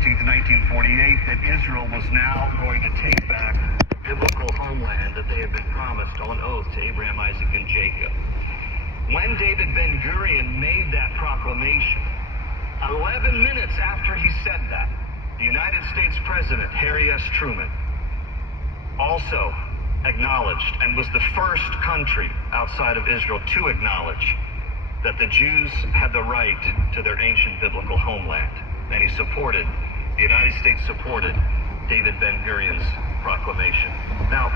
14th, 1948, that Israel was now going to take back the biblical homeland that they had been promised on oath to Abraham, Isaac, and Jacob. When David Ben-Gurion made that proclamation, 11 minutes after he said that, the United States President, Harry S. Truman, also acknowledged and was the first country outside of Israel to acknowledge that the Jews had the right to their ancient biblical homeland. And the United States supported David Ben-Gurion's proclamation. Now,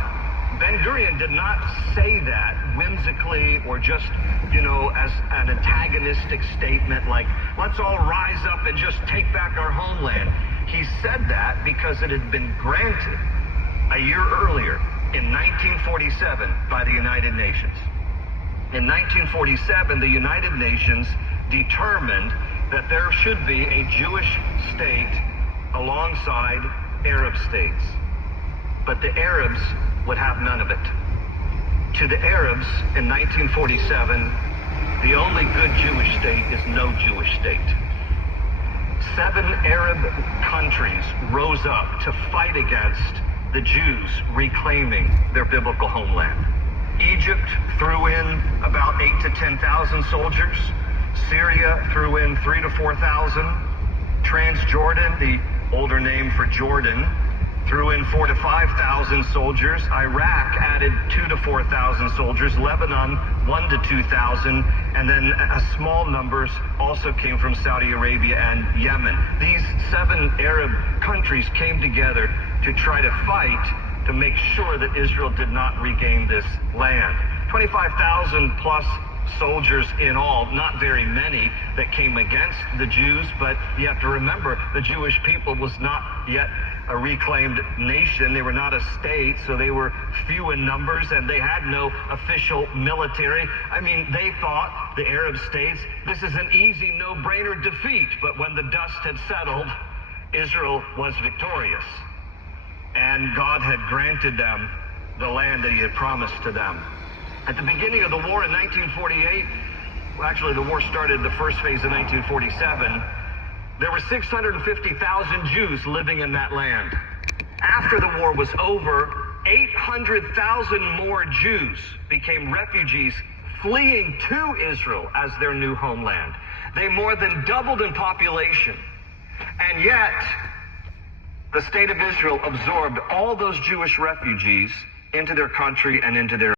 Ben-Gurion did not say that whimsically or just, as an antagonistic statement like, let's all rise up and just take back our homeland. He said that because it had been granted a year earlier in 1947 by the United Nations. In 1947, the United Nations determined that there should be a Jewish state alongside Arab states. But the Arabs would have none of it. To the Arabs in 1947, the only good Jewish state is no Jewish state. 7 Arab countries rose up to fight against the Jews reclaiming their biblical homeland. Egypt threw in about 8,000 to 10,000 soldiers. Syria threw in 3,000 to 4,000. Transjordan, the older name for Jordan, threw in 4,000 to 5,000 soldiers. Iraq added 2,000 to 4,000 soldiers. Lebanon, 1,000 to 2,000. And then small numbers also came from Saudi Arabia and Yemen. These 7 Arab countries came together to try to fight to make sure that Israel did not regain this land. 25,000 plus soldiers in all, not very many that came against the Jews, but you have to remember the Jewish people was not yet a reclaimed nation. They were not a state, so they were few in numbers and they had no official military. I mean, they thought, the Arab states, this is an easy no-brainer defeat, but when the dust had settled, Israel was victorious. And God had granted them the land that he had promised to them. At the beginning of the war in 1948, well, actually the war started the first phase in 1947, there were 650,000 Jews living in that land. After the war was over, 800,000 more Jews became refugees fleeing to Israel as their new homeland. They more than doubled in population. And yet, the state of Israel absorbed all those Jewish refugees into their country and into their